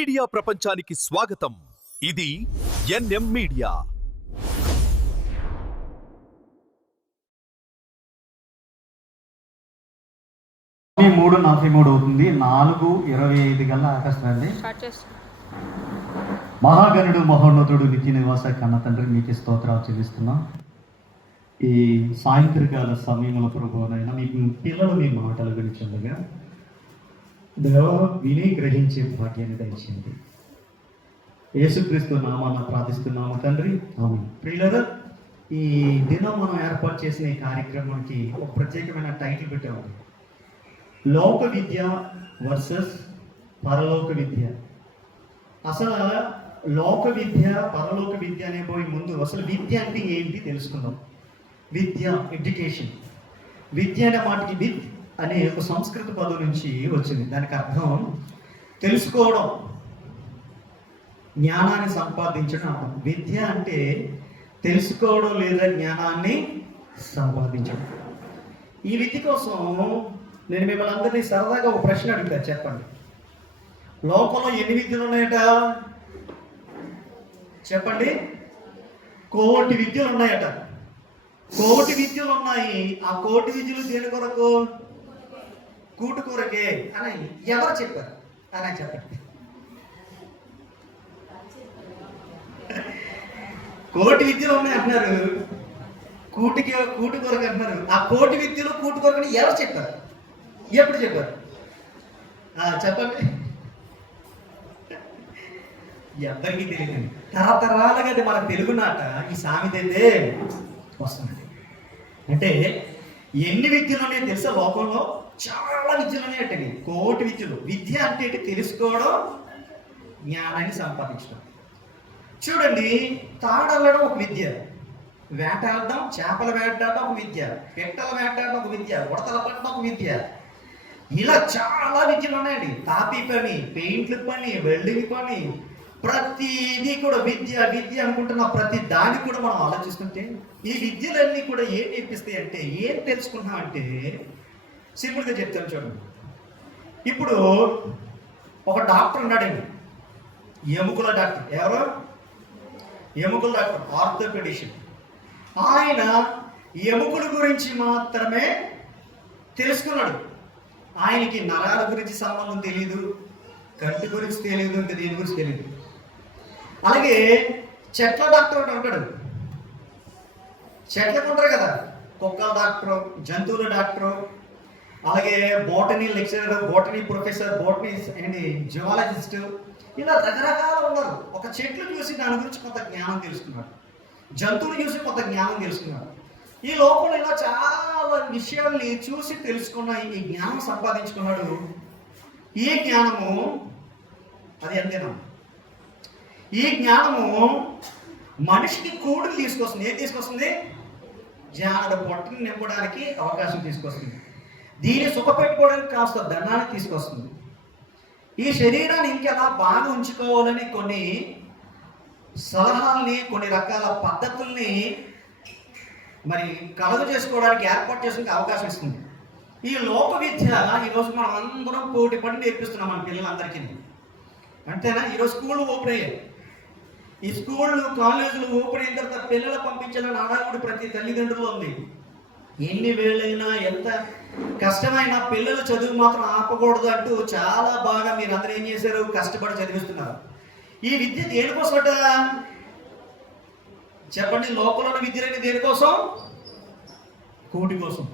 Media ప్రపంచానికి స్వాగతం. ఇది ఎన్ఎం మీడియా. మీ 3:43 అవుతుంది. 4:25 కల్లా ఆకస్తండి. మహాగణుడు మహోన్నతుడు నిత్య నివాస కన్న తండ్రి నీకు స్తోత్రాలు చెల్లిస్తున్నాం. ఈ సాయంత్రకాల సమయంలో ప్రభువునైనా మీ పిల్లలు మీ మాటలు వినిచుండగా దేవ విని గ్రహించే భాగ్యాన్ని దయచేయండి. యేసుక్రీస్తు నామాన ప్రార్థిస్తున్నాము తండ్రి, ఆమేన్. ప్రియులారా, ఈ దినం మనం ఏర్పాటు చేసిన ఈ కార్యక్రమానికి ఒక ప్రత్యేకమైన టైటిల్ పెట్టాము, లోక విద్య వర్సెస్ పరలోక విద్య. అసలు లోక విద్య పరలోక విద్య అనే పోయి ముందు అసలు విద్య అంటే ఏంటి తెలుసుకుందాం. విద్య, ఎడ్యుకేషన్. విద్య అనే మాటకి విత్ అనే ఒక సంస్కృత పదం నుంచి వచ్చింది. దానికి అర్థం తెలుసుకోవడం, జ్ఞానాన్ని సంపాదించడం. విద్య అంటే తెలుసుకోవడం లేదా జ్ఞానాన్ని సంపాదించడం. ఈ విద్య కోసం నేను మిమ్మల్ని అందరినీ సరదాగా ఒక ప్రశ్న అడుగుతా, చెప్పండి. లోకంలో ఎన్ని విద్యలు ఉన్నాయట చెప్పండి? కోటి విద్యలు ఉన్నాయట. కోటి విద్యలు ఉన్నాయి. ఆ కోటి విద్యలు దేని కొరకు? కూటు కొరకే అని ఎవరు చెప్పారు అని చెప్పండి. కోటి విద్యలు ఉన్నాయి అంటున్నారు, కూటు కొరకు అంటున్నారు. ఆ కోటి విద్యలు కూటు కొరకు ఎవరు చెప్పారు? ఎప్పుడు చెప్పారు చెప్పండి? ఎవరికి తెలియదు. తరతరాలుగా అది మన తెలుగునాట ఈ సామెత అయితే వస్తుంది. అంటే ఎన్ని విద్యలు ఉన్నాయో తెలుసా? లోకంలో చాలా విద్యలు ఉన్నాయటండి, కోటి విద్యలు. విద్య అంటే తెలుసుకోవడం, జ్ఞానాన్ని సంపాదించడం. చూడండి, తాడల్లడం ఒక విద్య, వేటాడడం, చేపలు వేటాడడం ఒక విద్య, పెట్టలు వేటాడడం ఒక విద్య, ఉడతల పట్టడం ఒక విద్య. ఇలా చాలా విద్యలు ఉన్నాయండి. తాపీ పని, పెయింట్ల పని, వెల్డింగ్ పని, ప్రతిదీ కూడా విద్య విద్య అనుకుంటున్న ప్రతి దాన్ని కూడా మనం ఆలోచిస్తుంటే ఈ విద్యలన్నీ కూడా ఏం నేర్పిస్తాయి అంటే, ఏం తెలుసుకున్నామంటే సింపుల్గా చెప్తాను చూడండి. ఇప్పుడు ఒక డాక్టర్ ఉన్నాడండి, ఎముకల డాక్టర్. ఎవరు? ఎముకల డాక్టర్, ఆర్థోపెడిషన్. ఆయన ఎముకల గురించి మాత్రమే తెలుసుకున్నాడు. ఆయనకి నరాల గురించి సంబంధం తెలియదు, కంటి గురించి తెలియదు, ఇంకా దేని గురించి తెలియదు. అలాగే చెట్ల డాక్టర్ ఉంటాడు. చెట్లకు ఉంటారు కదా, కుక్కల డాక్టరు, జంతువుల డాక్టరు, అలాగే botany lecturer, botany professor, botany and geologist, ఇలా రకరకాలు ఉన్నారు. ఒక చెట్లు చూసి దాని గురించి కొంత జ్ఞానం తెలుసుకున్నాడు, జంతువులు చూసి కొంత జ్ఞానం తెలుసుకున్నాడు. ఈ లోపల ఇలా చాలా విషయాల్ని చూసి తెలుసుకున్న ఈ జ్ఞానం సంపాదించుకున్నాడు. ఈ జ్ఞానము అది అంతేనా? ఈ జ్ఞానము మనిషికి కూడుని తీసుకొస్తుంది. ఏం తీసుకొస్తుంది? జానడ పొట్టని నింపడానికి అవకాశం తీసుకొస్తుంది. దీన్ని సుఖపెట్టుకోవడానికి కాస్త ధనాన్ని తీసుకొస్తుంది. ఈ శరీరాన్ని ఇంకెలా బాగా ఉంచుకోవాలని కొన్ని సలహాలని, కొన్ని రకాల పద్ధతుల్ని మరి కలుగు చేసుకోవడానికి, ఏర్పాటు చేసుకునే అవకాశం ఇస్తుంది. ఈ లోక విద్య ఈరోజు మనం అందరం పోటీ పడి నేర్పిస్తున్నాం మన పిల్లలందరికీ. అంతేనా? ఈరోజు స్కూళ్ళు ఓపెన్ అయ్యాయి. ఈ స్కూళ్ళు, కాలేజీలు ఓపెన్ అయిన తర్వాత పిల్లలు పంపించాలని ఆడాకుడు ప్రతి తల్లిదండ్రులు ఉంది. ఎన్ని వేళైనా, ఎంత కష్టమైనా పిల్లలు చదువు మాత్రం ఆపకూడదు అంటూ చాలా బాగా మీరు అందరూ ఏం చేశారు? కష్టపడి చదివిస్తున్నారు. ఈ విద్య దేనికోసమట చెప్పండి? లోకంలో విద్యలని దేనికోసం? కూటి కోసం.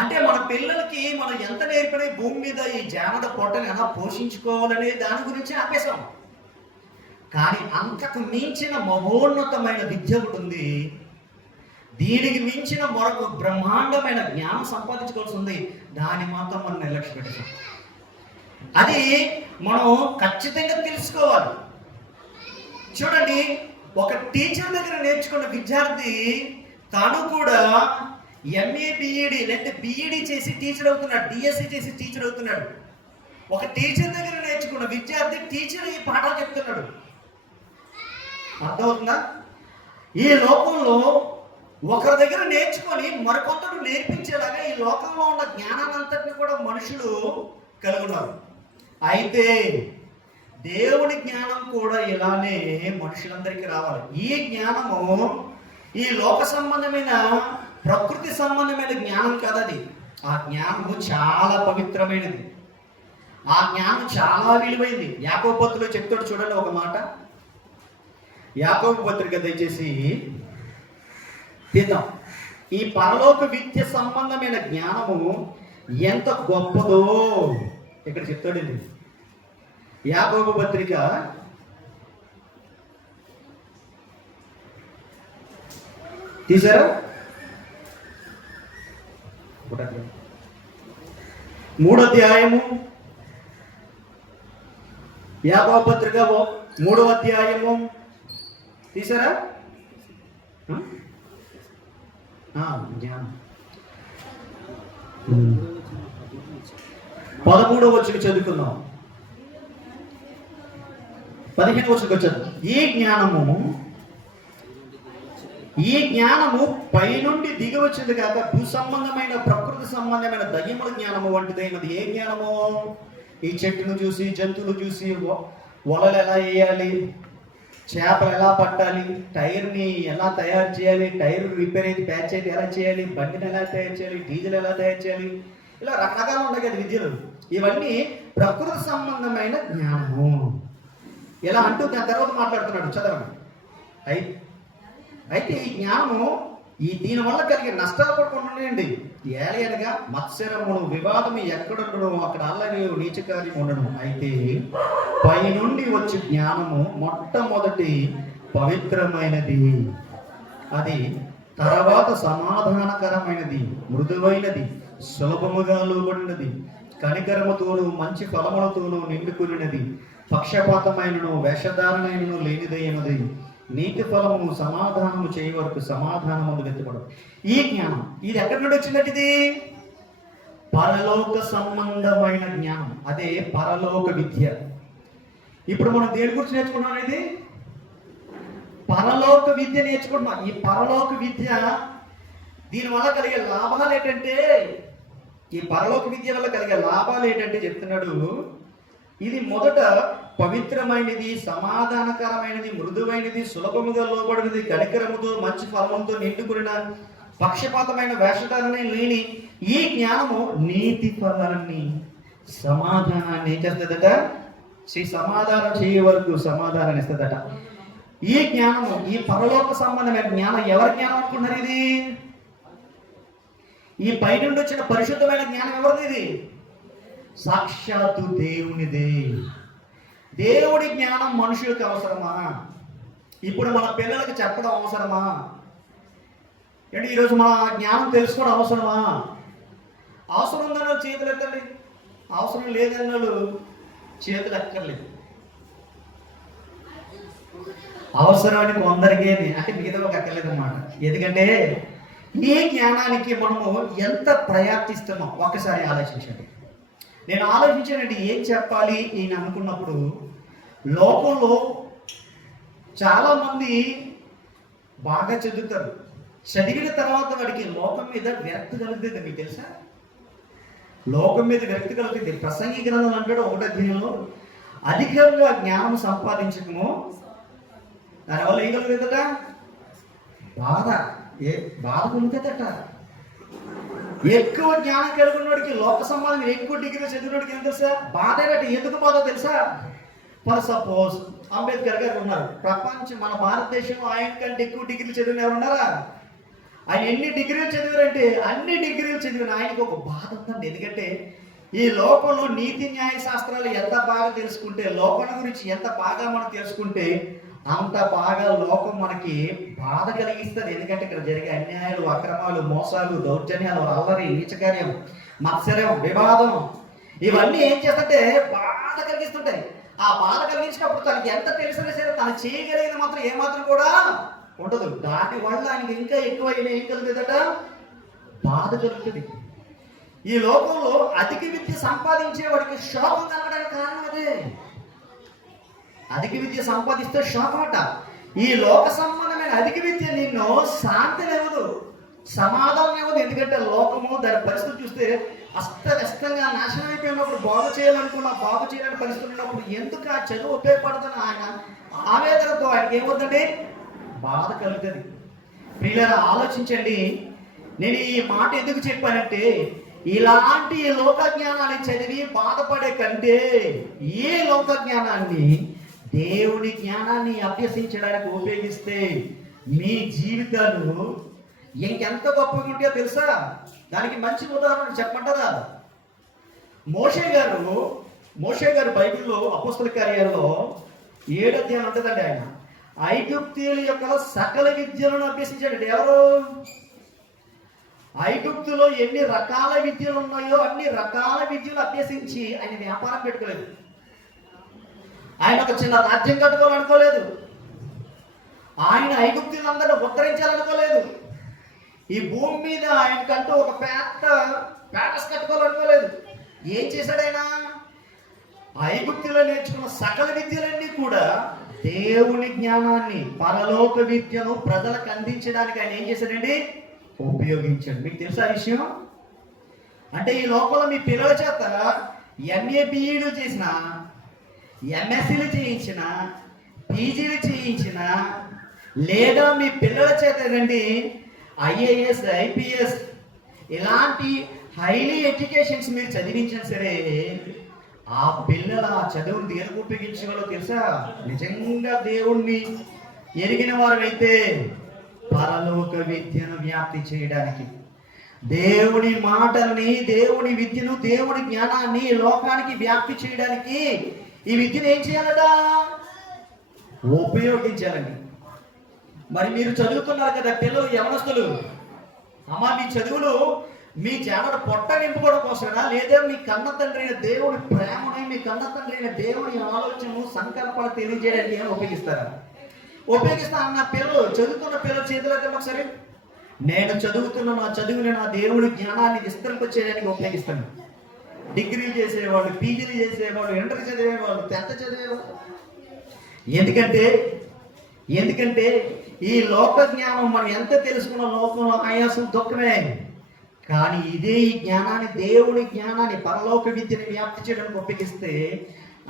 అంటే మన పిల్లలకి మనం ఎంత నేర్పినా భూమి మీద ఈ జానద పొట్టని ఎలా పోషించుకోవాలనే దాని గురించి ఆపేశాం. కానీ అంతకు మించిన మహోన్నతమైన విద్య ఒకటి ఉంది. దీనికి మించిన మరొక బ్రహ్మాండమైన జ్ఞానం సంపాదించుకోవాల్సి ఉంది. దాన్ని మాత్రం మనం నిర్లక్ష్య పెట్టాం. అది మనం ఖచ్చితంగా తెలుసుకోవాలి. చూడండి, ఒక టీచర్ దగ్గర నేర్చుకున్న విద్యార్థి తాను కూడా ఎంఏ బిఈడి లేదా బిఈడి చేసి టీచర్ అవుతున్నాడు, డిఎస్సి చేసి టీచర్ అవుతున్నాడు. ఒక టీచర్ దగ్గర నేర్చుకున్న విద్యార్థి టీచర్ ఈ పాఠాలు చెప్తున్నాడు. అర్థమవుతుందా? ఈ లోకంలో ఒకరి దగ్గర నేర్చుకొని మరికొందరు నేర్పించేలాగా ఈ లోకంలో ఉన్న జ్ఞానాన్ని అంతటిని కూడా మనుషులు కలిగి ఉన్నారు. అయితే దేవుని జ్ఞానం కూడా ఇలానే మనుషులందరికీ రావాలి. ఈ జ్ఞానము ఈ లోక సంబంధమైన ప్రకృతి సంబంధమైన జ్ఞానం కాదది. ఆ జ్ఞానము చాలా పవిత్రమైనది, ఆ జ్ఞానం చాలా విలువైంది. యాకోబు పత్రికలో చెప్తాడు చూడండి ఒక మాట. యాకోబు పత్రిక దయచేసి తీద్దాం. ఈ పరలోక విద్య సంబంధమైన జ్ఞానము ఎంత గొప్పదో ఇక్కడ చెప్తాడండి. యాకోబు పత్రిక 3వ అధ్యాయము, యాకోబు పత్రిక 3వ అధ్యాయము తీసారా? జ్ఞానం 13వ వచనం చదువుకుందాం. 15వ వచనంకి వచ్చారు. ఈ జ్ఞానము పైనుండి దిగి వచ్చింది కాక భూ సంబంధమైన ప్రకృతి సంబంధమైన దయ్యముల జ్ఞానము వంటిదైనది. ఏ జ్ఞానము? ఈ చెట్టును చూసి, జంతువులు చూసి, వలలు ఎలా వేయాలి, చేపలు ఎలా పట్టాలి, టైర్ని ఎలా తయారు చేయాలి, టైర్ రిపేర్ అయితే ప్యాచ్ అయితే ఎలా చేయాలి, బండిని ఎలా తయారు చేయాలి, డీజిల్ ఎలా తయారు చేయాలి, ఇలా రకరకాలు ఉంటాయి కదా విద్యలు. ఇవన్నీ ప్రకృతి సంబంధమైన జ్ఞానము. ఇలా అంటూ దాని తర్వాత మాట్లాడుతున్నాడు, చదవండి. అయితే ఈ జ్ఞానము దీనివల్ల కలిగే నష్టాలు కూడా ఉండండి. ఏలయనగా మత్సరమును, వివాదము ఎక్కడుండను, అక్కడ అల్లరి నీచకార్యం ఉండను. అయితే పైనుండి వచ్చే జ్ఞానము మొట్టమొదటి పవిత్రమైనది, అది తర్వాత సమాధానకరమైనది, మృదువైనది, సులభముగా లోబడినది, కనికరముతోనూ మంచి ఫలములతోనూ నిండుకున్నది, పక్షపాతమైనను వేషధారణైనను లేనిదైనది, నీతి ఫలము సమాధానము చేయ వరకు సమాధానము వెతుపడం. ఈ జ్ఞానం ఇది ఎక్కడి నుండి వచ్చిందంటే ఇది పరలోక సంబంధమైన జ్ఞానం, అదే పరలోక విద్య. ఇప్పుడు మనం దేని గురించి నేర్చుకున్నాం? ఇది పరలోక విద్య నేర్చుకుంటున్నాం. ఈ పరలోక విద్య దీనివల్ల కలిగే లాభాలు ఏంటంటే, ఈ పరలోక విద్య వల్ల కలిగే లాభాలు ఏంటంటే చెప్తున్నాడు. ఇది మొదట పవిత్రమైనది, సమాధానకరమైనది, మృదువైనది, సులభముగా లోబడినది, కనికరముతో మంచి ఫలముతో నిండుకున్న, పక్షపాతమైన వేషధారణ లేని ఈ జ్ఞానము నీతి ఫలాన్ని, సమాధానాన్ని ఏం చేస్తుందట? సమాధానం చేయ వరకు సమాధానాన్ని ఇస్తుందట. ఈ జ్ఞానము, ఈ పరలోక సంబంధమైన జ్ఞానం ఎవరి జ్ఞానం అనుకుంటున్నారు? ఇది ఈ పై నుండి వచ్చిన పరిశుద్ధమైన జ్ఞానం ఎవరిది? ఇది సాక్షాత్తు దేవునిదే. దేవుడి జ్ఞానం మనుషులకు అవసరమా? ఇప్పుడు మన పిల్లలకు చెప్పడం అవసరమా? అంటే ఈరోజు మన జ్ఞానం తెలుసుకోవడం అవసరమా? అవసరం ఉందన్న చేతులు ఎత్తండి, అవసరం లేదన్నాడు చేతులు ఎక్కర్లేదు. అవసరానికి కొందరికే, అంటే మిగతా ఒక ఎక్కర్లేదు అన్నమాట. ఎందుకంటే ఈ జ్ఞానానికి మనము ఎంత ప్రయత్నిస్తున్నాం ఒక్కసారి ఆలోచించండి. నేను ఆలోచించానండి ఏం చెప్పాలి నేను అనుకున్నప్పుడు, లోకంలో చాలామంది బాగా చదువుతారు, చదివిన తర్వాత వాడికి లోకం మీద విరక్తి కలుగుతుంది. మీకు తెలుసా? లోకం మీద విరక్తి కలుగుతుంది. ప్రసంగి గ్రంథం అంటాడు 1వ అధ్యాయంలో, అధికంగా జ్ఞానం సంపాదించకము దానివల్ల ఏం కలుగుతుందట? బాధ కలుగుతుందట. ఎక్కువ జ్ఞానం కలిగినోడికి, లోక సంబంధం ఎక్కువ డిగ్రీ చదివినోడికి ఏం తెలుసా? బాధ ఏంటంటే ఎందుకు బాధ తెలుసా? ఫర్ సపోజ్ అంబేద్కర్ గారు ఉన్నారు, మన భారతదేశంలో ఆయన కంటే ఎక్కువ డిగ్రీలు చదివిన ఎవరు ఉన్నారా? ఆయన ఎన్ని డిగ్రీలు చదివారంటే అన్ని డిగ్రీలు చదివిన ఆయనకి ఒక బాధ ఉందండి. ఎందుకంటే ఈ లోకంలో నీతి న్యాయ శాస్త్రాలు ఎంత బాగా తెలుసుకుంటే, లోకం గురించి ఎంత బాగా మనం తెలుసుకుంటే అంత బాగా లోకం మనకి బాధ కలిగిస్తుంది. ఎందుకంటే ఇక్కడ జరిగే అన్యాయాలు, అక్రమాలు, మోసాలు, దౌర్జన్యాలు, అల్లరి, నీచకార్యం, మత్సరం, వివాదం, ఇవన్నీ ఏం చేస్తుంటే బాధ కలిగిస్తుంటాయి. ఆ బాధ కలిగించినప్పుడు తనకి ఎంత తెలిసినా సరే తను చేయగలిగిన మాత్రం ఏమాత్రం కూడా ఉండదు. దానివల్ల ఆయనకి ఇంకా ఎక్కువ ఏం కలుగుతుందట? బాధ కలుగుతుంది. ఈ లోకంలో అధిక విద్య సంపాదించే వాడికి శోకం కలగడానికి కారణం అదే. అధిక విద్య సంపాదిస్తే శోకం అట. ఈ లోక సంబంధమైన అధిక విద్య నిన్ను శాంతినివ్వదు, సమాధానం ఇవ్వదు. ఎందుకంటే లోకము దాని పరిస్థితి చూస్తే అస్తవ్యస్తంగా నాశనం అయిపోయినప్పుడు బాగు చేయాలని పరిస్థితి ఉన్నప్పుడు ఎందుకు ఆ చదువు ఉపయోగపడుతున్న ఆయన ఆవేదనతో ఆయనకి ఏమవుతుంది, బాధ కలుగుతుంది. ప్రియులారా ఆలోచించండి, నేను ఈ మాట ఎందుకు చెప్పానంటే ఇలాంటి లోక జ్ఞానాన్ని చదివి బాధపడే కంటే ఏ లోక జ్ఞానాన్ని దేవుని జ్ఞానాన్ని అభ్యసించడానికి ఉపయోగిస్తే మీ జీవితాలు ఇంకెంత గొప్పగా ఉంటాయో తెలుసా? దానికి మంచి ఉదాహరణ చెప్పమంటారా? మోషే గారు బైబిల్లో అపోస్తల కార్యాల్లో 7వ అధ్యాయం ఉంటుందండి. ఆయన ఐగుప్తీయుల యొక్క సకల విద్యలను అభ్యసించాడు. ఎవరు? ఐగుప్తులో ఎన్ని రకాల విద్యలు ఉన్నాయో అన్ని రకాల విద్యలు అభ్యసించి ఆయన వ్యాపారం పెట్టుకోలేదు. ఆయన ఒక చిన్న రాజ్యం కట్టుకోవాలనుకోలేదు. ఆయన ఐగుప్తులందరినీ ఉద్ధరించాలనుకోలేదు. ఈ భూమి మీద ఆయనకంటూ ఒక పెద్ద ప్యాలెస్ కట్టుకోవాలనుకోలేదు. ఏం చేశాడు ఆయన? ఐగుప్తులో నేర్చుకున్న సకల విద్యలన్నీ కూడా దేవుని జ్ఞానాన్ని, పరలోక విద్యను ప్రజలకు అందించడానికి ఆయన ఏం చేశాడండి? ఉపయోగించాడు. మీకు తెలుసా విషయం? అంటే ఈ లోపల మీ పిల్లల చేత ఎంఏ బిఈడు చేసిన, ఎంఎస్సీలు చేయించిన, పీజీలు చేయించిన, లేదా మీ పిల్లల చేత రండి ఐఏఎస్ ఐపీఎస్ ఇలాంటి హైలీ ఎడ్యుకేషన్స్ మీరు చదివించినా సరే ఆ పిల్లల చదువుని దేనికి ఉపయోగించేవాళ్ళో తెలుసా? నిజంగా దేవుణ్ణి ఎరిగిన వారైతే పరలోక విద్యను వ్యాప్తి చేయడానికి, దేవుని మాటల్ని, దేవుని విద్యను, దేవుని జ్ఞానాన్ని లోకానికి వ్యాప్తి చేయడానికి ఈ విద్యను ఏం చేయాలట? ఉపయోగించాలండి. మరి మీరు చదువుతున్నారు కదా పిల్లలు, యవనస్తులు, అమ్మా మీ చదువులు మీ జానడు పొట్ట నింపుకోవడం కోసమేనా, లేదా మీ కన్న తండ్రి అయిన దేవుని ప్రేమని, మీ కన్న తండ్రి అయిన దేవుని ఆలోచనను, సంకల్పాలు తెలియజేయడానికి ఏమైనా ఉపయోగిస్తారా? ఉపయోగిస్తా అన్న పిల్లలు, చదువుతున్న పిల్లలు చేతులైతే ఒకసారి. నేను చదువుతున్న నా చదువుని నా దేవుడి జ్ఞానాన్ని విస్తరింపచేయడానికి ఉపయోగిస్తాను. డిగ్రీలు చేసేవాళ్ళు, పీజీలు చేసేవాళ్ళు, ఇంటర్ చదివేవాళ్ళు, 10th చదివేవాళ్ళు. ఎందుకంటే ఈ లోక జ్ఞానం మనం ఎంత తెలుసుకున్న లోకంలో ఆయాసం దుఃఖమే. కానీ ఇదే ఈ జ్ఞానాన్ని, దేవుని జ్ఞానాన్ని, పరలోక విద్యని వ్యాప్తి చేయడానికి ఉపయోగిస్తే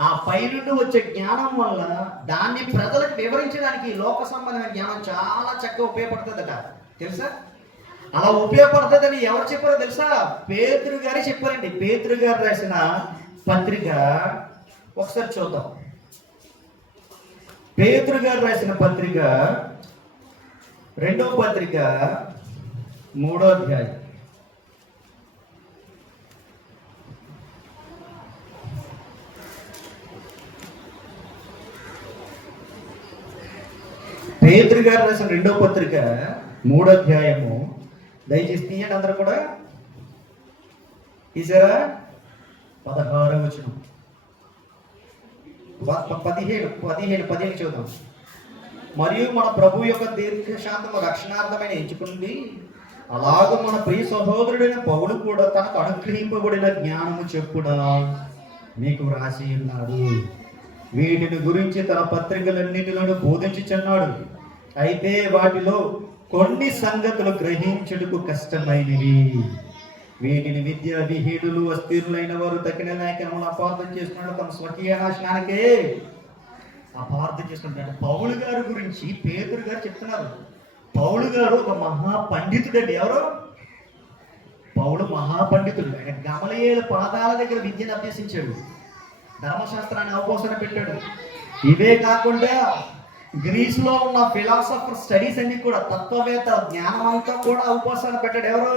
ఆ పైనుండి వచ్చే జ్ఞానం వల్ల దాన్ని ప్రజలకు వివరించడానికి లోక సంబంధమైన జ్ఞానం చాలా చక్కగా ఉపయోగపడుతుందట. తెలుసా? అలా ఉపయోగపడుతుందని ఎవరు చెప్పారో తెలుసా? పేతురు గారు చెప్పారండి. పేతురు గారు రాసిన పత్రిక ఒకసారి చూద్దాం. పేతురు గారు రాసిన పత్రిక 2వ పత్రిక 3వ అధ్యాయం. పేతురు గారు రాసిన 2వ పత్రిక 3వ అధ్యాయము. దయచేసి తీయండి అందరూ కూడా. తీసారా? 16వ వచనం, 17 చూద్దాం. మరియు మన ప్రభు యొక్క దీర్ఘశాంతము రక్షణార్థమైన ఎంచుకుంది, అలాగ మన ప్రియ సహోదరుడైన పౌలు కూడా తనకు అనుగ్రహింపబడిన జ్ఞానము చెప్పుడా మీకు రాసి ఉన్నాడు. వీటిని గురించి తన పత్రికలన్నిటిలో బోధించుచున్నాడు. అయితే వాటిలో కొన్ని సంగతులు గ్రహించుటకు కష్టమైనవి. వీటిని విద్యా విహీనులు, అస్థిరులైన వారు తగిన లేఖనములు అపార్థం చేసుకున్నాడు, తమ స్వకీయ నాశనానికే అపార్థం చేసుకుంటాడు. పౌలు గారి గురించి పేతురు గారు చెప్తున్నారు. పౌలు గారు ఒక మహాపండితుడండి. ఎవరు? పౌలు మహాపండితుడు. ఆయన గమలీయేలు పాదాల దగ్గర విద్యను అభ్యసించాడు, ధర్మశాస్త్రాన్ని అవపోసన పెట్టాడు. ఇవే కాకుండా గ్రీసులో ఉన్న ఫిలాసఫర్ స్టడీస్ అన్ని కూడా, తత్వవేత్త జ్ఞానం అంతా కూడా అవపోసన పెట్టాడు. ఎవరు?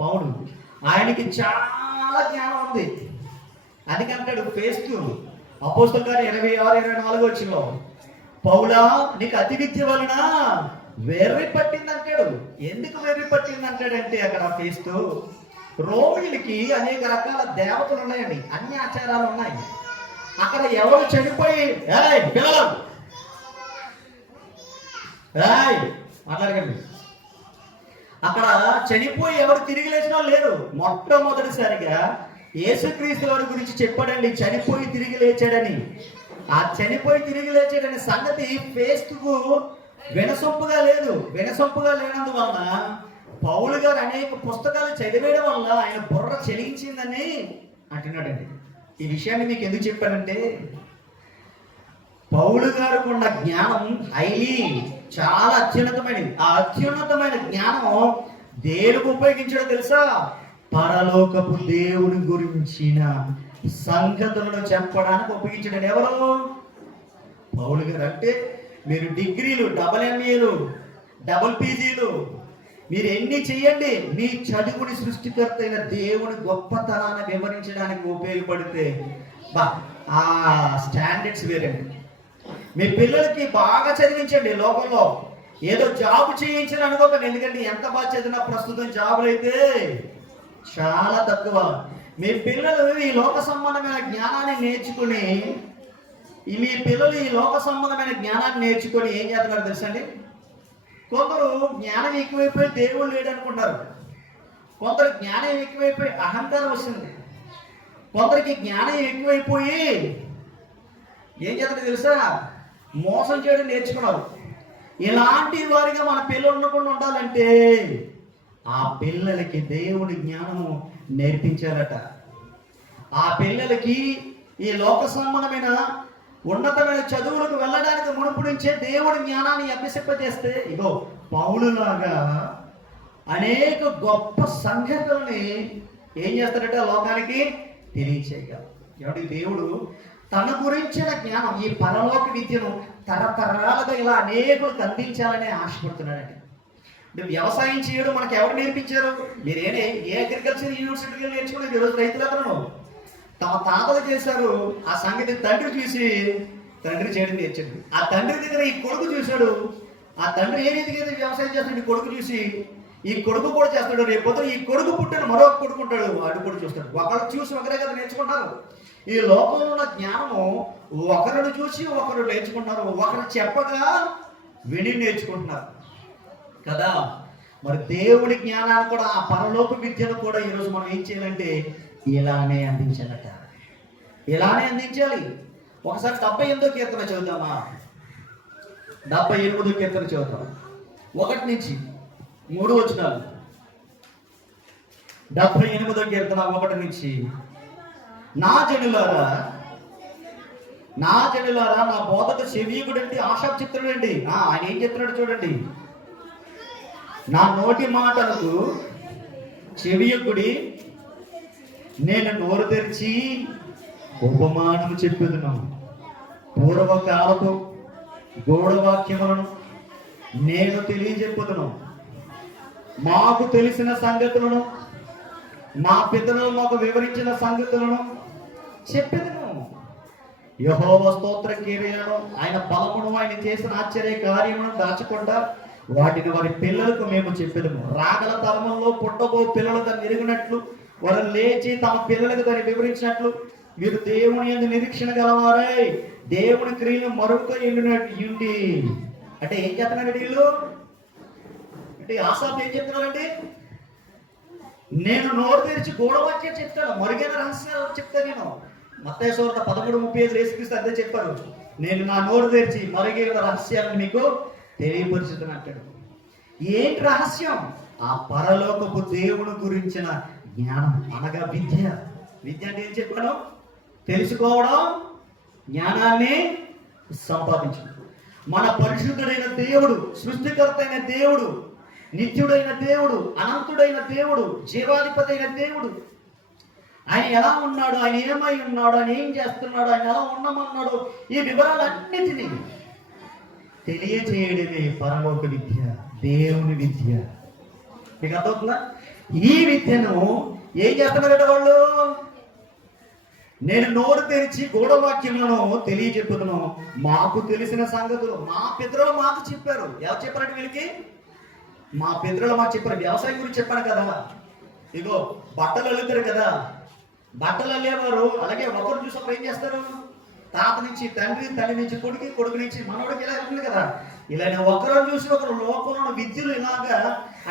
పౌలు. ఆయనకి చాలా జ్ఞానం ఉంది. అందుకంటాడు ఫేస్తు అపోస్తలుల కార్యం 26-24 వచ్చిలో, పౌలా నీకు అతి విద్య వలన వెర్రి పట్టింది అంటాడు. ఎందుకు వెర్రి పట్టింది అంటాడంటే అక్కడ ఫేస్తు రోమిలకి అనేక రకాల దేవతలు ఉన్నాయండి, అన్ని ఆచారాలు ఉన్నాయి. అక్కడ ఎవరు చనిపోయి మాట్లాడకండి, అక్కడ చనిపోయి ఎవరు తిరిగి లేచిన లేరు. మొట్టమొదటిసారిగా యేసుక్రీస్తు వారి గురించి చెప్పాడండి, చనిపోయి తిరిగి లేచాడని. ఆ చనిపోయి తిరిగి లేచాడనే సంగతి ఫేస్తుకు వినసొంపుగా లేదు. వినసొంపుగా లేనందువలన పౌలు గారు అనేక పుస్తకాలు చదివేయడం వల్ల ఆయన బుర్ర చెలించిందని అంటున్నాడండి. ఈ విషయాన్ని మీకు ఎందుకు చెప్పానంటే, పౌలు గారికి ఉన్న జ్ఞానం చాలా అత్యున్నతమైనది. ఆ అత్యున్నతమైన జ్ఞానం దేనికి ఉపయోగించాడో తెలుసా? పరలోకపు దేవుని గురించిన సంగతులను చెప్పడానికి ఉపయోగించాడు. ఎవరు? పౌలు గారు. అంటే మీరు డిగ్రీలు, డబుల్ ఎంఏలు, డబుల్ పీజీలు మీరు ఎన్ని చెయ్యండి, మీ చదువుని సృష్టికర్త అయిన దేవుని గొప్పతనాన్ని వివరించడానికి ఉపయోగపడితే ఆ స్టాండర్డ్స్ వేరండి. మీ పిల్లలకి బాగా చదివించండి. లోకంలో ఏదో జాబ్ చేయించని అనుకోకండి, ఎందుకంటే ఎంత బాగా చదివినా ప్రస్తుతం జాబులు అయితే చాలా తక్కువ. మీ పిల్లలు ఈ లోక సంబంధమైన జ్ఞానాన్ని నేర్చుకుని ఏం చేస్తున్నారు తెలుసండి? కొందరు జ్ఞానం ఎక్కువైపోయి దేవుడు లేడు అనుకుంటారు. కొందరు జ్ఞానం ఎక్కువైపోయి అహంకారం వస్తుంది. కొందరికి జ్ఞానం ఎక్కువైపోయి ఏం చేస్తారు తెలుసా? మోసం చేయడం నేర్చుకున్నారు. ఇలాంటి వారిగా మన పిల్లలు ఉండకుండా ఉండాలంటే ఆ పిల్లలకి దేవుని జ్ఞానము నేర్పించారట. ఆ పిల్లలకి ఈ లోక సంబంధమైన ఉన్నతమైన చదువులకు వెళ్ళడానికి మునుపు నుంచే దేవుడి జ్ఞానాన్ని అభ్యసింపజేస్తే ఇగో పౌలులాగా అనేక గొప్ప సంగతుల్ని ఏం చేస్తారంటే లోకానికి తెలియచేయగలరు. ఎవరికి? దేవుడు తన గురించిన జ్ఞానం, ఈ పరలోక విద్యను తరతరాలుగా ఇలా అనేకులకు అందించాలని ఆశపడుతున్నాడండి. వ్యవసాయం చేయడం మనకు ఎవరు నేర్పించారు? మీరేనే ఏ అగ్రికల్చర్ యూనివర్సిటీలో నేర్చుకునేది. ఈరోజు రైతులందరూ తమ తాతలు చేశారు. ఆ సంగతి తండ్రి చూసి తండ్రి చేయడం నేర్చాడు. ఆ తండ్రి దగ్గర ఈ కొడుకు చూశాడు. ఆ తండ్రి ఏ రీతిగా వ్యవసాయం చేస్తాడు, ఈ కొడుకు చూసి ఈ కొడుకు కూడా చేస్తాడు. రేపు ఈ కొడుకు పుట్టిన మరొక కొడుకు ఉంటాడు, వాడు కూడా చూస్తాడు. ఒకరు చూసి ఒకరే కదా నేర్చుకుంటారు. ఈ లోకంలో ఉన్న జ్ఞానము ఒకరిని చూసి ఒకరు నేర్చుకుంటున్నారు, ఒకరు చెప్పగా విని నేర్చుకుంటున్నారు కదా. మరి దేవుడి జ్ఞానాన్ని కూడా, ఆ పరలోక విద్యను కూడా ఈరోజు మనం ఏం చేయాలంటే ఇలానే అందించాలట. ఇలానే అందించాలి. ఒకసారి 78వ కీర్తన చదువుతామా? 78వ కీర్తన చదువుతాం. 1 నుంచి 3 వచనాలు. 78వ కీర్తన 1 నుంచి. నా జనులారా నా బోధకు చెవియకుడండి, ఆశాపు చిత్రుడండి. ఆయన ఏం చెప్తున్నాడు చూడండి. నా నోటి మాటలకు చెవియకుడి, నేను నోరు తెరిచి ఉపమానము చెప్పేదున్నాను. పూర్వకాలపు గూఢవాక్యములను నేను తెలియజెప్పుదును. మాకు తెలిసిన సంగతులను, మా పితరులు మాకు వివరించిన సంగతులను చెప్పేదను. యెహోవా స్తోత్ర కీర్తనలను, ఆయన బలమును, ఆయన చేసిన ఆశ్చర్య కార్యములను దాచకుండా వాటిని వారి పిల్లలకు మేము చెప్పేదము. రాగల తరమంలో పుట్టబో పిల్లలు దాన్ని ఎరిగినట్లు, వారు లేచి తమ పిల్లలకు దాన్ని వివరించినట్లు, వీరు దేవుని యందు నిరీక్షణ గలవారై దేవుని క్రియలు మరొక ఉండి. అంటే ఏం చెప్తున్నారండి వీళ్ళు? అంటే ఆసాపు ఏం చెప్తున్నారండి? నేను నోరు తెరిచి గూఢవాక్యం చెప్తాను, మరుగైన రహస్యాలు చెప్తాను. నేను మత్తయి సువార్త 13:35 యేసుక్రీస్తు అదే చెప్పారు. నేను నా నోరు తెరిచి మరుగైన రహస్యాలను మీకు తెలియపరుచుతున్నట్టు. ఏంటి రహస్యం? ఆ పరలోకపు దేవుని గురించిన జ్ఞానం, అనగా విద్య. విద్య అంటే ఏం చెప్పాను? తెలుసుకోవడం, జ్ఞానాన్ని సంపాదించడం. మన పరిశుద్ధుడైన దేవుడు, సృష్టికర్త అయిన దేవుడు, నిత్యుడైన దేవుడు, అనంతుడైన దేవుడు, జీవాధిపతి అయిన దేవుడు, ఆయన ఎలా ఉన్నాడు, ఆయన ఏమై ఉన్నాడు, ఆయన ఏం చేస్తున్నాడు, ఆయన ఎలా ఉండమన్నాడు, ఈ వివరాలన్నిటినీ తెలియజేయడమే పరలోక విద్య, దేవుని విద్య. మీకు అర్థమవుతుందా? ఈ విద్యను ఏం చేస్తున్నారట వాళ్ళు? నేను నోరు తెరిచి గూఢవాక్యములను తెలియజెప్పుదును, మాకు తెలిసిన సంగతులు మా పితరులు మాకు చెప్పారు. ఎవరు చెప్పారంటే వీళ్ళకి? మా పితరులు మాకు చెప్పారు. వ్యవసాయం గురించి చెప్పాను కదా. ఇగో బట్టలు అల్లుతారు కదా, బట్టలు అల్లేవారు అలాగే ఒకరు చూసి ఒకరు ఏం చేస్తారు? తాత నుంచి తండ్రి, తండ్రి నుంచి కొడుకు, కొడుకు నుంచి మనోడికి ఇలా ఉంటుంది కదా. ఇలానే ఒకరు చూసి ఒకరు లోకంలో విద్యలు ఇలాగా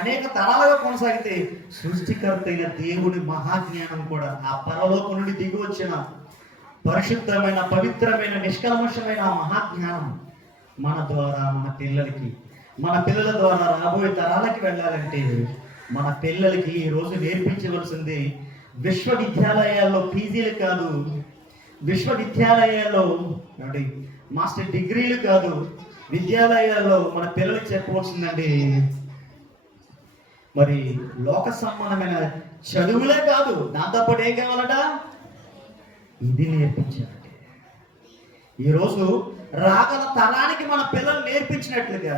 అనేక తరాలుగా కొనసాగితే సృష్టికర్త అయిన దేవుని మహాజ్ఞానం కూడా, ఆ పరలోకం నుండి దిగి వచ్చిన పరిశుద్ధమైన, పవిత్రమైన, నిష్కల్మషమైన ఆ మహాజ్ఞానం మన ద్వారా మన పిల్లలకి, మన పిల్లల ద్వారా రాబోయే తరాలకి వెళ్ళాలంటే మన పిల్లలకి ఈ రోజు నేర్పించవలసింది విశ్వవిద్యాలయాల్లో పీజీలు కాదు, విశ్వవిద్యాలయాల్లో ఏమండి మాస్టర్ డిగ్రీలు కాదు, విద్యాలయాల్లో మన పిల్లలకి చెప్పవలసిందండి మరి లోక సంబంధమైన చదువులే కాదు, దాంతోపాటు ఏం కావాలట, ఇది నేర్పించాలండి. ఈరోజు రాగల తరానికి మన పిల్లలు నేర్పించినట్లుగా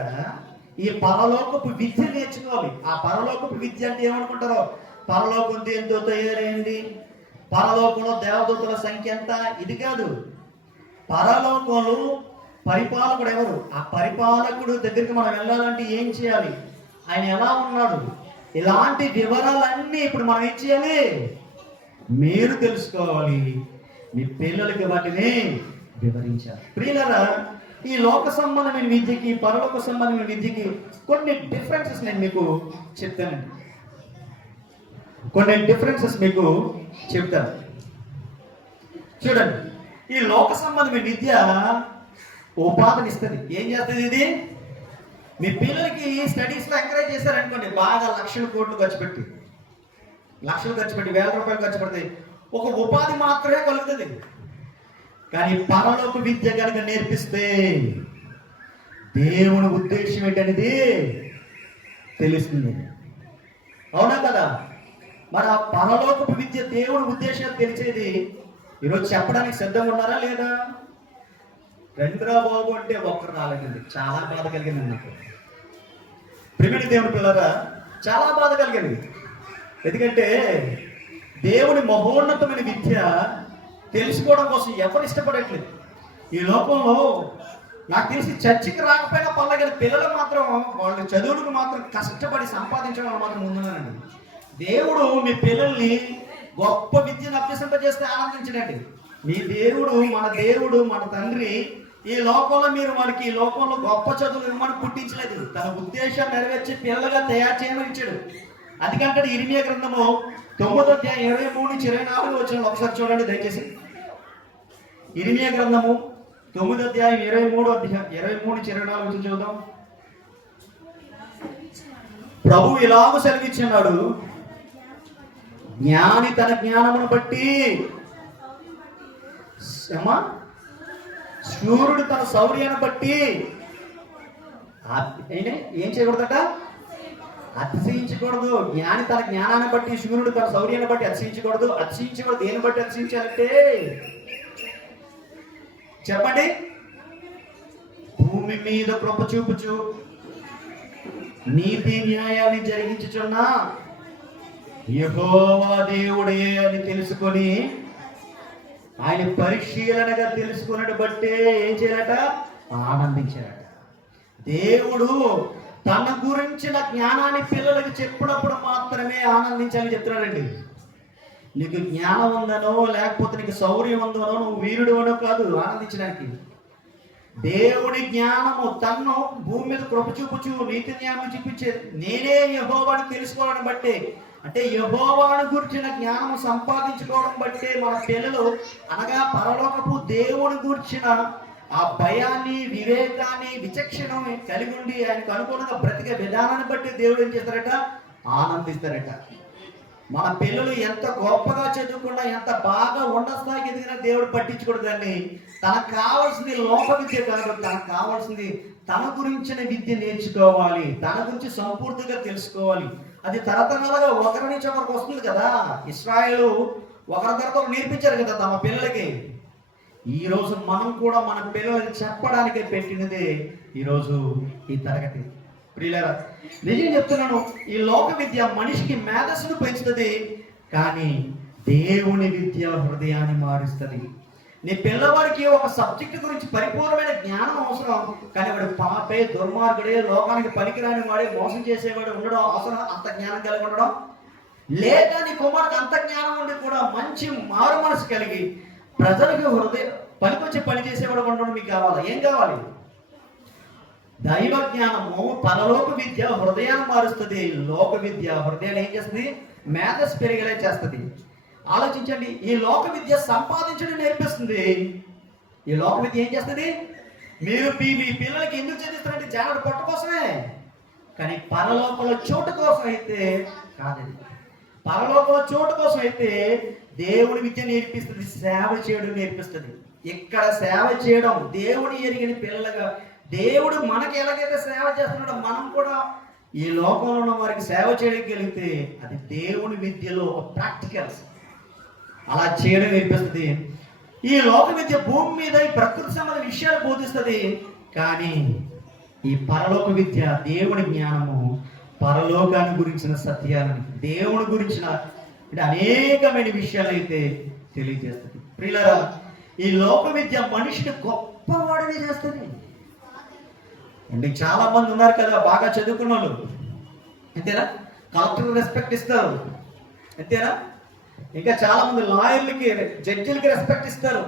ఈ పరలోకపు విద్య నేర్చుకోవాలి. ఆ పరలోకపు విద్య అంటే ఏమనుకుంటారో, పరలోకం దేంతో తయారైంది, పరలోకంలో దేవదూతల సంఖ్య ఎంత, ఇది కాదు. పరలోకంలో పరిపాలకుడు ఎవరు, ఆ పరిపాలకుడు దగ్గరికి మనం వెళ్ళాలంటే ఏం చేయాలి, ఆయన ఎలా ఉన్నాడు, ఇలాంటి వివరాలన్నీ ఇప్పుడు మనం ఏం చేయాలి, మీరు తెలుసుకోవాలి. మీ పిల్లలకి వాటిని వివరించాలి. ప్రియులారా, ఈ లోక సంబంధమైన విద్యకి పరలోక సంబంధమైన విద్యకి కొన్ని డిఫరెన్సెస్ నేను మీకు చెప్తానండి. కొన్ని డిఫరెన్సెస్ మీకు చెప్తాను. చూడండి, ఈ లోక సంబంధమైన విద్య ఉపాధిని ఇస్తుంది. ఏం చేస్తుంది ఇది, మీ పిల్లలకి స్టడీస్లో ఎంకరేజ్ చేశారనుకోండి, బాగా లక్షల కోట్లు ఖర్చు పెట్టి, లక్షలు ఖర్చు పెట్టి, వేల రూపాయలు ఖర్చు పెడితే ఒక ఉపాధి మాత్రమే కలుగుతుంది. కానీ పరలోక విద్య కనుక నేర్పిస్తే దేవుని ఉద్దేశం ఏంటనేది తెలుస్తుంది. అవునా కదా? మరి ఆ పరలోకపు విద్య దేవుని ఉద్దేశాలు తెలిసేది ఈరోజు చెప్పడానికి సిద్ధంగా ఉన్నారా లేదా? రెండురా బాబు అంటే ఒక్కరు రాలేదండి. చాలా బాధ కలిగింది నాకు. ప్రియమైన దేవుని పిల్లరా, చాలా బాధ కలిగింది. ఎందుకంటే దేవుని మహోన్నతమైన విద్య తెలుసుకోవడం కోసం ఎవరు ఇష్టపడట్లేదు ఈ లోకంలో. నాకు తెలిసి చర్చికి రాకపోయినా పర్లేదు, పిల్లలు మాత్రం వాళ్ళ చదువులకు మాత్రం కష్టపడి సంపాదించడం మాత్రం ముందున్నానండి. దేవుడు మీ పిల్లల్ని గొప్ప విద్యను అభ్యసింపజేస్తే ఆనందించడండి. మీ దేవుడు, మన దేవుడు, మన తండ్రి ఈ లోకంలో మీరు వారికి ఈ లోకంలో గొప్ప చదువులు ఇవ్వమని పుట్టించలేదు. తన ఉద్దేశాన్ని నెరవేర్చి పిల్లలుగా తయారు చేయమని ఇచ్చాడు. అందుకంటే ఇర్మియా గ్రంథము 9వ అధ్యాయం 23-24 వచనాలు ఒకసారి చూడండి దయచేసి. ఇర్మియా గ్రంథము 9వ అధ్యాయం 23-24 వచనం చూద్దాం. ప్రభు ఇలాగ సెలవిచ్చినాడు, జ్ఞాని తన జ్ఞానమును బట్టి, శూరుడు తన శౌర్యాన్ని బట్టి ఏం చేయకూడదట, అతిశయించకూడదు. జ్ఞాని తన జ్ఞానాన్ని బట్టి, శూరుడు తన శౌర్యాన్ని బట్టి అతిశయించకూడదు. అతిశయించకూడదు దేని బట్టి అతిశయించాలంటే చెప్పండి, భూమి మీద కృప చూపుచు నీతి న్యాయాన్ని జరిగించుచున్న యెహోవా దేవుడే అని తెలుసుకొని ఆయన పరిశీలనగా తెలుసుకున్నట్టు బట్టే ఏం చేయాలట, ఆనందించారట. దేవుడు తన గురించిన జ్ఞానాన్ని పిల్లలకు చెప్పినప్పుడు మాత్రమే ఆనందించాలని చెప్తున్నాడండి. నీకు జ్ఞానం ఉందనో లేకపోతే నీకు శౌర్యం ఉందనో నువ్వు వీరుడు అనో కాదు ఆనందించడానికి. దేవుడి జ్ఞానము తన్ను భూమి మీద కృప చూపుచు నీతి న్యాయం చూపించే నేనే యెహోవాను తెలుసుకోవడం బట్టే, అంటే యెహోవాను గురించిన జ్ఞానము సంపాదించుకోవడం బట్టే మన పిల్లలు అనగా పరలోకపు దేవుని గురించిన ఆ భయాన్ని, వివేకాన్ని, విచక్షణ కలిగి ఉండి ఆయనకు అనుగుణంగా బ్రతికే విధానాన్ని బట్టి దేవుడు ఏం చేస్తారట, ఆనందిస్తారట. మన పిల్లలు ఎంత గొప్పగా చదువుకున్నా, ఎంత బాగా ఉన్నత స్థాయికి ఎదిగినా దేవుడు పట్టించుకోవద్దండి. తనకు కావాల్సింది లోక విద్య కాదు, తనకు కావాల్సింది తన గురించిన విద్య నేర్చుకోవాలి, తన గురించి సంపూర్తిగా తెలుసుకోవాలి. అది తరతరాలుగా ఒకరి నుంచి ఒకరికి వస్తుంది కదా. ఇశ్రాయేలు ఒకరి తరతరం నేర్పించారు కదా తమ పిల్లలకి. ఈరోజు మనం కూడా మన పిల్లలకి చెప్పడానికి పెట్టినదే ఈరోజు ఈ తరగతి. ప్రియులారా, నిజం చెప్తున్నాను, ఈ లోక విద్య మనిషికి మేధస్సును పెంచుతుంది, కానీ దేవుని విద్య హృదయాన్ని మారుస్తుంది. నీ పిల్లవాడికి ఒక సబ్జెక్టు గురించి పరిపూర్ణమైన జ్ఞానం అవసరం, కానీ వాడు పాపే, దుర్మార్గుడే, లోకానికి పనికిరాని వాడే, మోసం చేసేవాడు ఉండడం అవసరం. అంత జ్ఞానం కలిగి ఉండడం లేక నీ కుమారుడికి అంత జ్ఞానం ఉండి కూడా మంచి మారు మనసు కలిగి ప్రజలకు హృదయం పనికొచ్చి పని చేసేవాడు ఉండడం మీకు కావాలి. ఏం కావాలి? దైవ జ్ఞానము, పరలోక విద్య హృదయాన్ని మారుస్తుంది. లోక విద్య హృదయాన్ని ఏం చేస్తుంది? మేధస్సు పెరిగేలా చేస్తుంది. ఆలోచించండి, ఈ లోక విద్య సంపాదించడం నేర్పిస్తుంది. ఈ లోక విద్య ఏం చేస్తుంది? మీరు మీ పిల్లలకి ఎందుకు చదివిస్తారంటే జాగ్రత్త పొట్ట కోసమే. కానీ పరలోకంలో చోటు కోసం అయితే కాదండి. పరలోకంలో చోటు కోసం అయితే దేవుని విద్య నేర్పిస్తుంది, సేవ చేయడం నేర్పిస్తుంది. ఇక్కడ సేవ చేయడం, దేవుని ఎరిగిన పిల్లలుగా దేవుడు మనకి ఎలాగైతే సేవ చేస్తున్నాడో మనం కూడా ఈ లోకంలో ఉన్న వారికి సేవ చేయగలిగితే అది దేవుని విద్యలో ఒక ప్రాక్టికల్స్. అలా చేయడం నేర్పిస్తుంది. ఈ లోక విద్య భూమి మీద ఈ ప్రకృతి సంబంధ విషయాలు బోధిస్తుంది. కానీ ఈ పరలోక విద్య దేవుని జ్ఞానము, పరలోకాన్ని గురించిన సత్యాలను, దేవుని గురించిన అనేకమైన విషయాలు అయితే తెలియజేస్తుంది. ప్రియులారా, ఈ లోక విద్య మనిషిని గొప్పవాడిని చేస్తుంది. అంటే చాలా మంది ఉన్నారు కదా బాగా చదువుకున్న వాళ్ళు, అంతేనా? కలెక్టర్ రెస్పెక్ట్ ఇస్తారు, అంతేనా? ఇంకా చాలా మంది లాయర్లకి, జడ్జిలకి రెస్పెక్ట్ ఇస్తారు,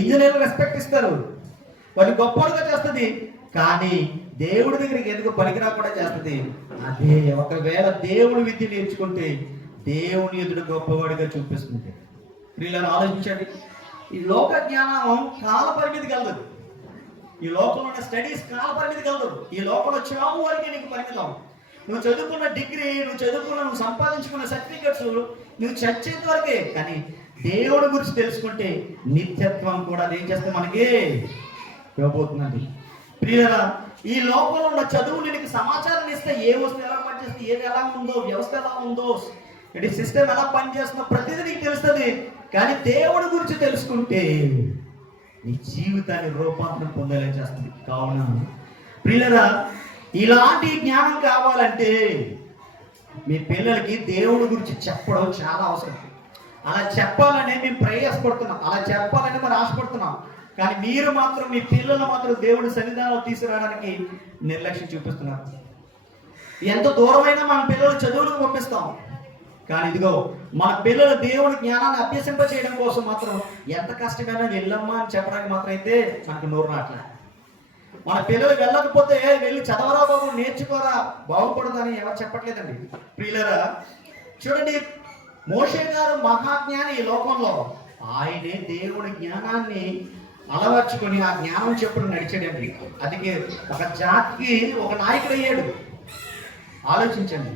ఇంజనీర్లు రెస్పెక్ట్ ఇస్తారు. వాటిని గొప్పవాడుగా చేస్తుంది. కానీ దేవుడి దగ్గరికి ఎందుకు పనికిరా కూడా చేస్తుంది. అదే ఒకవేళ దేవుడి విద్య నేర్చుకుంటే దేవుని ఎదుడు గొప్పవాడిగా చూపిస్తుంది. ప్రియులను ఆలోచించండి. ఈ లోక జ్ఞానం కాల పరిమితి కలదు. ఈ లోకంలో ఉన్న స్టడీస్ కాల పరిమితి కలదు. ఈ లోకంలో చావు వరకే నీకు పరిమితం. నువ్వు చదువుకున్న డిగ్రీ, నువ్వు సంపాదించుకున్న సర్టిఫికెట్స్ నువ్వు చచ్చేంత వరకే. కానీ దేవుడి గురించి తెలుసుకుంటే నిత్యత్వం కూడా అదేం చేస్తే మనకి ఇవ్వబోతుందండి. ప్రియులారా, ఈ లోకంలో ఉన్న చదువులు నీకు సమాచారం ఇస్తే ఏ వస్తువు ఎలా పనిచేస్తుంది, ఏది ఎలా ఉందో, వ్యవస్థ ఎలా ఉందో, సిస్టమ్ ఎలా పనిచేస్తుందో ప్రతిదీ నీకు తెలుస్తుంది. కానీ దేవుడి గురించి తెలుసుకుంటే నీ జీవితాన్ని రూపాంతరం పొందేలా చేస్తుంది. కావున ప్రియులారా, ఇలాంటి జ్ఞానం కావాలంటే మీ పిల్లలకి దేవుడి గురించి చెప్పడం చాలా అవసరం. అలా చెప్పాలని మేము ప్రయాసపడుతున్నాం, అలా చెప్పాలని మనం ఆశపడుతున్నాం. కానీ మీరు మాత్రం మీ పిల్లలు మాత్రం దేవుడి సన్నిధానంలో తీసుకురావడానికి నిర్లక్ష్యం చూపిస్తున్నారు. ఎంత దూరమైనా మన పిల్లలు చదువులకు పంపిస్తాం. కానీ ఇదిగో మన పిల్లలు దేవుడి జ్ఞానాన్ని అభ్యసింప చేయడం కోసం మాత్రం ఎంత కష్టమైనా వెళ్ళమ్మా అని చెప్పడానికి మాత్రం అయితే మనకు నోరు రావట్లేదు. మన పిల్లలు వెళ్ళకపోతే వెళ్ళి చదవరా బాబు, నేర్చుకోరా, బాగుపడదని ఎవరు చెప్పట్లేదండి. ప్రియులారా, చూడండి, మోషే గారు మహాజ్ఞాని ఈ లోకంలో. ఆయనే దేవుడి జ్ఞానాన్ని అలవర్చుకొని ఆ జ్ఞానం చెప్పుడు నడిచాడండి. అది ఒక జాతికి ఒక నాయకుడు అయ్యాడు. ఆలోచించండి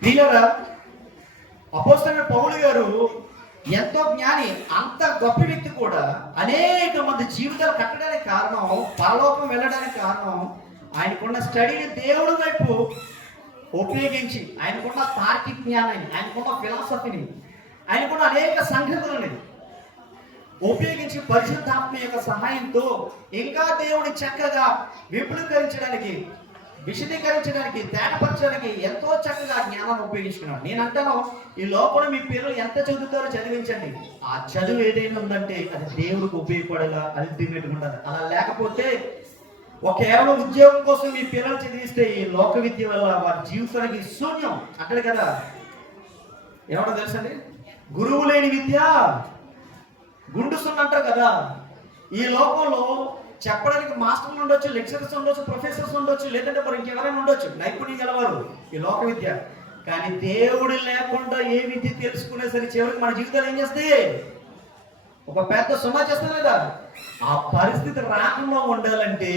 ప్రియులారా, అపోస్తలుడైన పౌలు గారు ఎంతో జ్ఞాని, అంత గొప్ప వ్యక్తి కూడా అనేక మంది జీవితాలు కట్టడానికి కారణం, పరలోకం వెళ్ళడానికి కారణం ఆయనకున్న స్టడీని దేవుడి వైపు ఉపయోగించి, ఆయనకున్న తార్కిక జ్ఞానాన్ని, ఆయనకున్న ఫిలాసఫీని, ఆయనకున్న అనేక సంగతులని ఉపయోగించి పరిశుద్ధాత్మ యొక్క సహాయంతో ఇంకా దేవుని చక్కగా విపులీకరించడానికి, విశదీకరించడానికి, తేటపరచడానికి ఎంతో చక్కగా జ్ఞానాన్ని ఉపయోగించుకున్నాడు. నేను అంటాను, ఈ లోపల మీ పిల్లలు ఎంత చదువుతారో చదివించండి. ఆ చదువు ఏదైనా ఉందంటే అది దేవుడికి ఉపయోగపడేలా అల్టిమేట్గా ఉండాలి. అలా లేకపోతే కేవలం ఉద్యోగం కోసం మీ పిల్లలు చదివిస్తే ఈ లోక విద్య వల్ల వారి జీవితానికి శూన్యం అంటాడు కదా. ఏమన్నా తెలుసండి, గురువు లేని విద్య గుండుస్తుంది అంటారు కదా. ఈ లోకంలో చెప్పడానికి మాస్టర్లు ఉండొచ్చు, లెక్చరర్స్ ఉండొచ్చు, ప్రొఫెసర్స్ ఉండొచ్చు, లేదంటే మరి ఇంకెవరైనా ఉండొచ్చు నైపుణ్యం గలవారు ఈ లోక విద్య. కానీ దేవుడు లేకుండా ఏ విద్య తెలుసుకునే సరే చివరికి మన జీవితాలు ఏం చేస్తాయి, ఒక పెద్ద సున్నా చేస్తాం కదా. ఆ పరిస్థితి రాకుండా ఉండాలంటే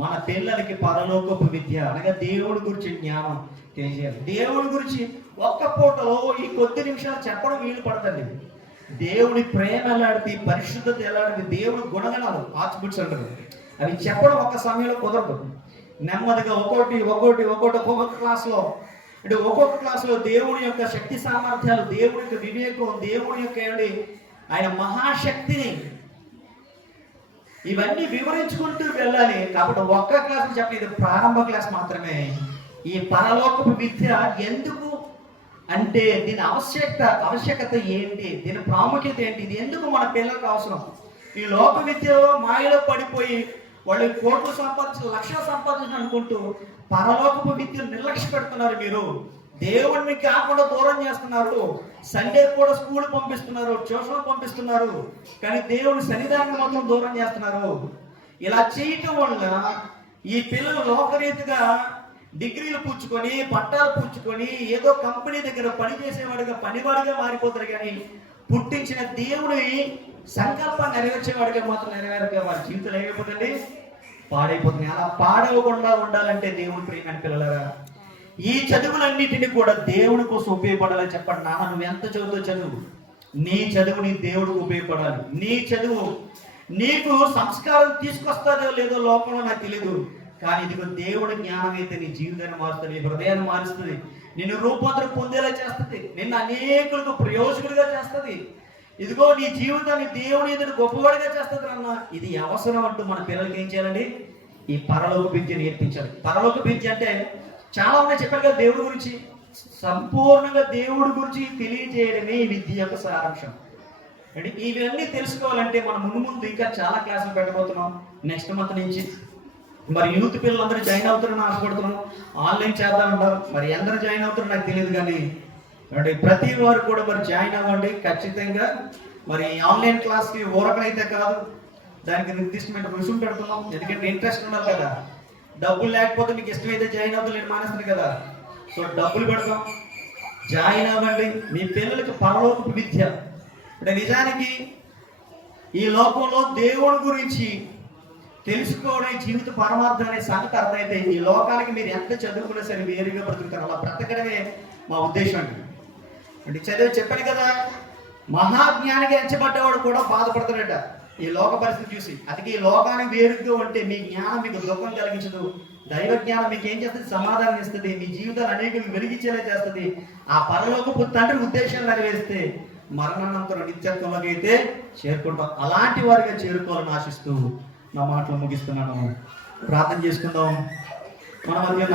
మన పిల్లలకి పరలోకపు విద్య అనగా దేవుడి గురించి జ్ఞానం తెలియజేయాలి. దేవుడి గురించి ఒక్క పూటలో ఈ కొద్ది నిమిషాలు చెప్పడం వీలు పడదండి. దేవుడి ప్రేమ ఎలాంటిది, పరిశుద్ధత ఎలాంటిది, దేవుడి గుణగణాలు ఆట్రిబ్యూట్స్ అంటారు, అవి చెప్పడం ఒక్క సమయంలో కుదరదు. నెమ్మదిగా ఒక్కొక్క క్లాస్లో అంటే ఒక్కొక్క క్లాసులో దేవుని యొక్క శక్తి సామర్థ్యాలు, దేవుడి యొక్క వివేకం, దేవుడి యొక్క ఆయన మహాశక్తిని ఇవన్నీ వివరించుకుంటూ వెళ్ళాలి. కాబట్టి ఒక్క క్లాస్ చెప్పి ఇది ప్రారంభ క్లాస్ మాత్రమే. ఈ పరలోకపు విద్య ఎందుకు అంటే దీని ఆవశ్యకత ఏంటి, దీని ప్రాముఖ్యత ఏంటి, ఇది ఎందుకు మన పిల్లలకు అవసరం? ఈ లోక విద్యలో మాయలో పడిపోయి వాళ్ళు కోట్లు సంపాదించి, లక్షలు సంపాదించి అనుకుంటూ పరలోకపు విద్యను నిర్లక్ష్య పెడుతున్నారు. మీరు దేవుడిని కాకుండా దూరం చేస్తున్నారు. సండే కూడా స్కూల్ పంపిస్తున్నారు, ట్యూషన్ పంపిస్తున్నారు, కానీ దేవుని సన్నిధానాన్ని మాత్రం దూరం చేస్తున్నారు. ఇలా చేయటం వల్ల ఈ పిల్లలు లోకరీతిగా డిగ్రీలు పుచ్చుకొని, పట్టాలు పుచ్చుకొని ఏదో కంపెనీ దగ్గర పనిచేసేవాడిగా, పనివాడిగా మారిపోతారు. కానీ పుట్టించిన దేవుడి సంకల్పాన్ని నెరవేర్చేవాడిగా మాత్రం నెరవేరగా వారి జీవితాలు ఏమైపోతుంది, పాడైపోతున్నాయి. అలా పాడవకుండా ఉండాలంటే దేవుని ప్రియమైన పిల్లలారా, ఈ చదువులన్నిటిని కూడా దేవుడి కోసం ఉపయోగపడాలని చెప్పండి. నాన్న నువ్వు ఎంత చదువుతో చదువు, నీ చదువు నీ దేవుడికి ఉపయోగపడాలి. నీ చదువు నీకు సంస్కారం తీసుకొస్తుందో లేదో లోకంలో నాకు తెలియదు, కానీ ఇదిగో దేవుడి జ్ఞానం అయితే నీ జీవితాన్ని మారుస్తుంది, నీ హృదయాన్ని మారుస్తుంది, నిన్ను రూపాంతరం పొందేలా చేస్తుంది, నిన్ను అనేకులకు ప్రయోజకుడిగా చేస్తుంది. ఇదిగో నీ జీవితాన్ని దేవుని ఎదురు గొప్పవాడిగా చేస్తుంది అన్న. ఇది అవసరం అంటూ మన పిల్లలకి ఏం చేయాలండి? ఈ పరలోక విద్య నేర్పించాలి. పరలోక విద్య అంటే చాలా ఉన్నాయి, చెప్పాను కదా దేవుడి గురించి. సంపూర్ణంగా దేవుడి గురించి తెలియజేయడమే ఈ విద్య యొక్క సారాంశం. అంటే ఇవన్నీ తెలుసుకోవాలంటే మనం ముందు ఇంకా చాలా క్లాసులు పెట్టబోతున్నాం నెక్స్ట్ మంత్ నుంచి. మరి యూత్ పిల్లలందరూ జాయిన్ అవుతారని ఆశపడుతున్నాం. ఆన్లైన్ చేద్దామంటారు, మరి ఎందరూ జాయిన్ అవుతారో నాకు తెలియదు, కానీ అంటే ప్రతి వారు కూడా మరి జాయిన్ అవ్వండి ఖచ్చితంగా. మరి ఆన్లైన్ క్లాస్కి ఊరకనైతే కాదు, దానికి నిర్దిష్టమైన రుసుము పెడుతున్నాం. ఎందుకంటే ఇంట్రెస్ట్ ఉండాలి కదా. డబ్బులు లేకపోతే మీకు ఇష్టమైతే జాయిన్ అవుతుంది, నేను మానేస్తుంది కదా. సో డబ్బులు పెడతాం, జాయిన్ అవ్వండి. మీ పిల్లలకి పరలోకపు విద్య అంటే నిజానికి ఈ లోకంలో దేవుడి గురించి తెలుసుకోవడం జీవిత పరమార్థం అనే సంగతి అర్థమైతే ఈ లోకానికి మీరు ఎంత చదువుకున్నా సరే వేరుగా బ్రతుకుతారు. అలా బ్రతకడమే మా ఉద్దేశం అండి. అంటే చదివి చెప్పాను కదా, మహాజ్ఞానికి ఎంచబడ్డవాడు కూడా బాధపడతాడట ఈ లోక పరిస్థితి చూసి. అందుకే ఈ లోకానికి వేరుగా ఉంటే మీ జ్ఞానం మీకు దుఃఖం కలిగించదు, దైవ జ్ఞానం మీకు ఏం చేస్తుంది? సమాధానం ఇస్తుంది, మీ జీవితాలు అనేక వెలిగించేలా చేస్తుంది. ఆ పరలోకపు తండ్రి ఉద్దేశాలు నెరవేరిస్తే మరణానంతరం నిత్యత్వంలోకి అయితే చేరుకుంటాం. అలాంటి వారిగా చేరుకోవాలని ఆశిస్తూ నా మాటలు ముగిస్తున్నాను. ప్రార్థన చేసుకుందాం. మన మధ్య